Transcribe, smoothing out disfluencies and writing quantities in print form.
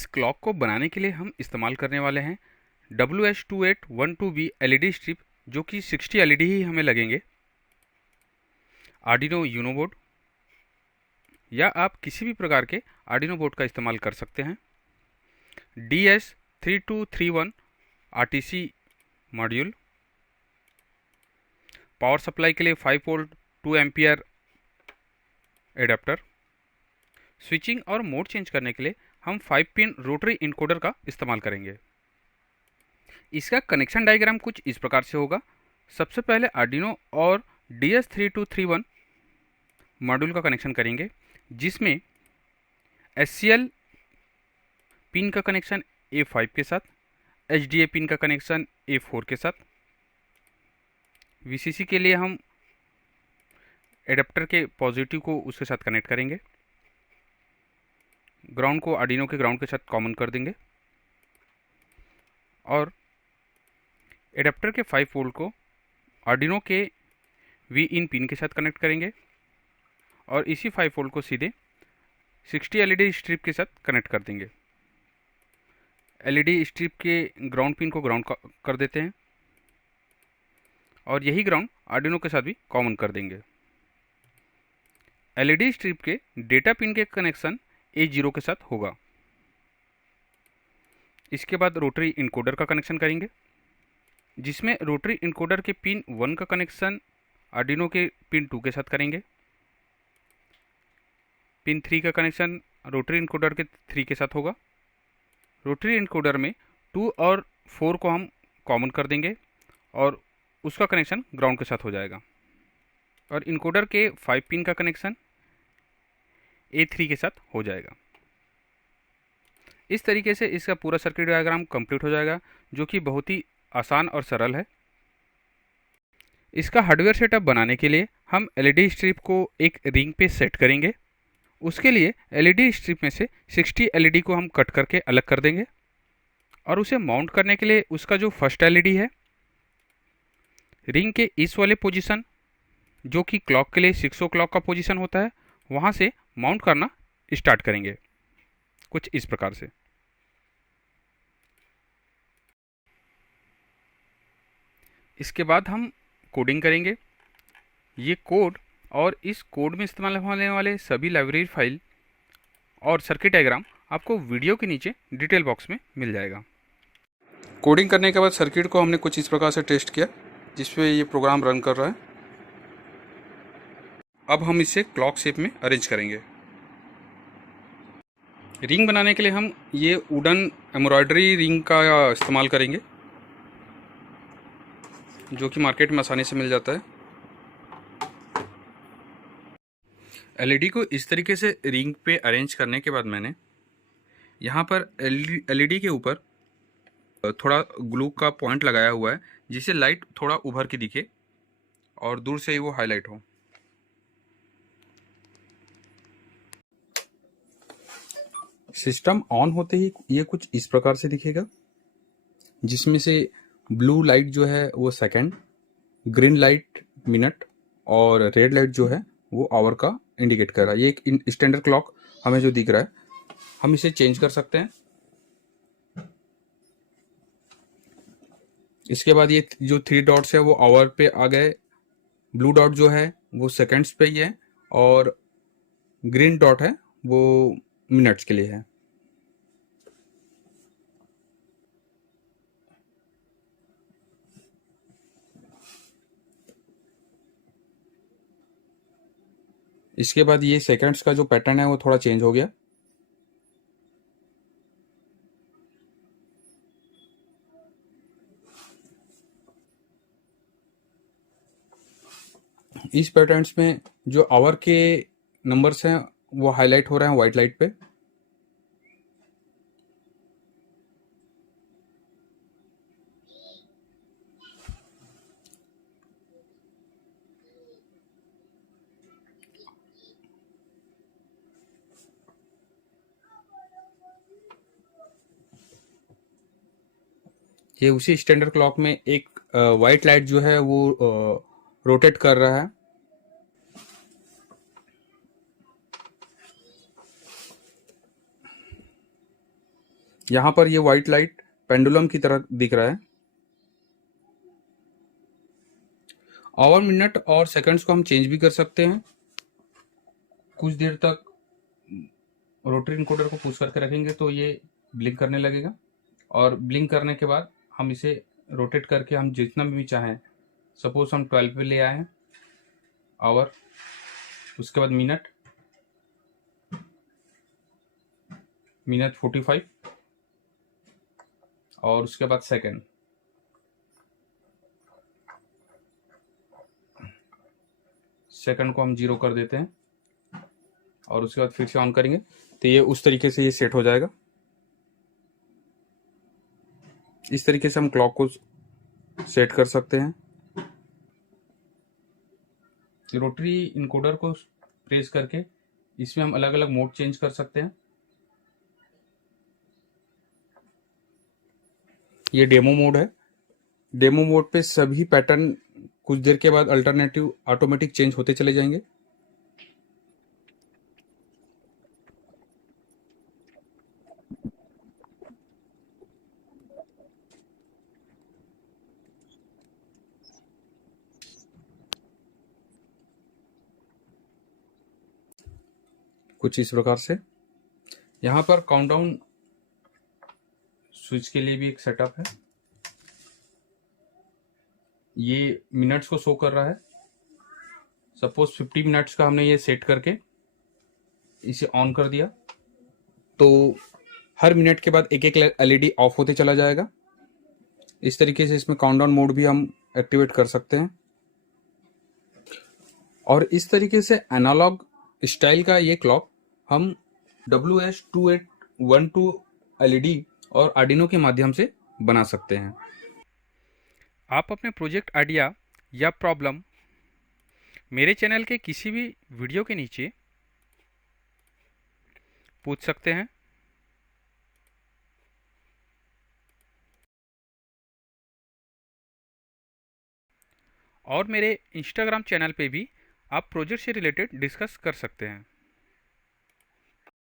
इस क्लॉक को बनाने के लिए हम इस्तेमाल करने वाले हैं WS2812B LED स्ट्रिप, जो कि 60 LED ही हमें लगेंगे। आर्डिनो यूनो बोर्ड या आप किसी भी प्रकार के आर्डिनो बोर्ड का इस्तेमाल कर सकते हैं। DS3231 RTC module, power supply के लिए 5 वोल्ट 2 एम्पियर एडाप्टर, स्विचिंग और मोड चेंज करने के लिए हम 5 पिन रोटरी इनकोडर का इस्तेमाल करेंगे। इसका कनेक्शन डायग्राम कुछ इस प्रकार से होगा। सबसे पहले आर्डिनो और DS3231 मॉड्यूल का कनेक्शन करेंगे, जिसमें SCL पिन का कनेक्शन A5 के साथ, HDA पिन का कनेक्शन A4 के साथ, VCC के लिए हम एडाप्टर के पॉजिटिव को उसके साथ कनेक्ट करेंगे, ग्राउंड को आर्डिनो के ग्राउंड के साथ कॉमन कर देंगे और एडाप्टर के 5 वोल्ट को आर्डिनो के वी इन पिन के साथ कनेक्ट करेंगे और इसी 5 वोल्ट को सीधे 60 LED स्ट्रिप के साथ कनेक्ट कर देंगे। LED स्ट्रिप के ग्राउंड पिन को ग्राउंड कर देते हैं और यही ग्राउंड आर्डिनो के साथ भी कॉमन कर देंगे। LED स्ट्रिप के डेटा पिन के कनेक्शन A0 के साथ होगा। इसके बाद रोटरी इनकोडर का कनेक्शन करेंगे, जिसमें रोटरी इनकोडर के पिन 1 का कनेक्शन आर्डिनो के पिन 2 के साथ करेंगे। पिन 3 का कनेक्शन रोटरी इनकोडर के 3 के साथ होगा। रोटरी इनकोडर में 2 और 4 को हम कॉमन कर देंगे और उसका कनेक्शन ग्राउंड के साथ हो जाएगा और इनकोडर के 5 पिन का कनेक्शन A3 के साथ हो जाएगा। इस तरीके से इसका पूरा सर्किट डायग्राम कंप्लीट हो जाएगा, जो कि बहुत ही आसान और सरल है। इसका हार्डवेयर सेटअप बनाने के लिए हम LED स्ट्रिप को एक रिंग पे सेट करेंगे। उसके लिए LED स्ट्रिप में से 60 LED को हम कट करके अलग कर देंगे और उसे माउंट करने के लिए उसका जो फर्स्ट LED है, रिंग के इस वाले पोजीशन, जो कि क्लॉक के लिए 6 o'clock का पोजीशन होता है, वहाँ से माउंट करना स्टार्ट करेंगे कुछ इस प्रकार से। इसके बाद हम कोडिंग करेंगे। ये कोड और इस कोड में इस्तेमाल होने वाले सभी लाइब्रेरी फाइल और सर्किट डायग्राम आपको वीडियो के नीचे डिटेल बॉक्स में मिल जाएगा। कोडिंग करने के बाद सर्किट को हमने कुछ इस प्रकार से टेस्ट किया, जिसमें ये प्रोग्राम रन कर रहा है। अब हम इसे क्लॉक शेप में अरेंज करेंगे। रिंग बनाने के लिए हम ये वुडन एम्ब्रॉयडरी रिंग का इस्तेमाल करेंगे, जो कि मार्केट में आसानी से मिल जाता है। LED को इस तरीके से रिंग पे अरेंज करने के बाद मैंने यहाँ पर LED के ऊपर थोड़ा ग्लू का पॉइंट लगाया हुआ है, जिससे लाइट थोड़ा उभर के दिखे और दूर से ही वो हाईलाइट हो। सिस्टम ऑन होते ही ये कुछ इस प्रकार से दिखेगा, जिसमें से ब्लू लाइट जो है वो सेकंड, ग्रीन लाइट मिनट और रेड लाइट जो है वो आवर का इंडिकेट कर रहा है। ये एक स्टैंडर्ड क्लॉक हमें जो दिख रहा है, हम इसे चेंज कर सकते हैं। इसके बाद ये जो 3 डॉट्स है वो आवर पे आ गए, ब्लू डॉट जो है वो सेकंड्स पे ही है और ग्रीन डॉट है वो मिनट्स के लिए है। इसके बाद ये सेकंड्स का जो पैटर्न है वो थोड़ा चेंज हो गया। इस पैटर्न्स में जो आवर के नंबर्स हैं वो हाईलाइट हो रहे हैं व्हाइट लाइट पे। ये उसी स्टैंडर्ड क्लॉक में एक वाइट लाइट जो है वो रोटेट कर रहा है। यहाँ पर ये वाइट लाइट पेंडुलम की तरह दिख रहा है। आवर, मिनट और सेकंड्स को हम चेंज भी कर सकते हैं। कुछ देर तक रोटरी इनकोडर को पुश करके रखेंगे तो ये ब्लिंक करने लगेगा, और ब्लिंक करने के बाद हम इसे रोटेट करके हम जितना भी चाहें, सपोज हम 12 पे ले आए हैं आवर, उसके बाद मिनट, मिनट 45, और उसके बाद सेकंड, सेकंड को हम 0 कर देते हैं, और उसके बाद फिर से ऑन करेंगे तो ये उस तरीके से ये सेट हो जाएगा। इस तरीके से हम क्लॉक को सेट कर सकते हैं। रोटरी इनकोडर को प्रेस करके इसमें हम अलग अलग मोड चेंज कर सकते हैं। ये डेमो मोड है। डेमो मोड पे सभी पैटर्न कुछ देर के बाद अल्टरनेटिव ऑटोमेटिक चेंज होते चले जाएंगे। कुछ इस प्रकार से। यहाँ पर काउंटडाउन स्विच के लिए भी एक सेटअप है। ये मिनट्स को शो कर रहा है। सपोज 50 मिनट्स का हमने ये सेट करके इसे ऑन कर दिया तो हर मिनट के बाद एक एक एलईडी ऑफ होते चला जाएगा। इस तरीके से इसमें काउंटडाउन मोड भी हम एक्टिवेट कर सकते हैं। और इस तरीके से एनालॉग स्टाइल का ये क्लॉक हम WS2812 एलईडी और आर्डिनो के माध्यम से बना सकते हैं। आप अपने प्रोजेक्ट आइडिया या प्रॉब्लम मेरे चैनल के किसी भी वीडियो के नीचे पूछ सकते हैं। और मेरे इंस्टाग्राम चैनल पे भी आप प्रोजेक्ट से रिलेटेड डिस्कस कर सकते हैं।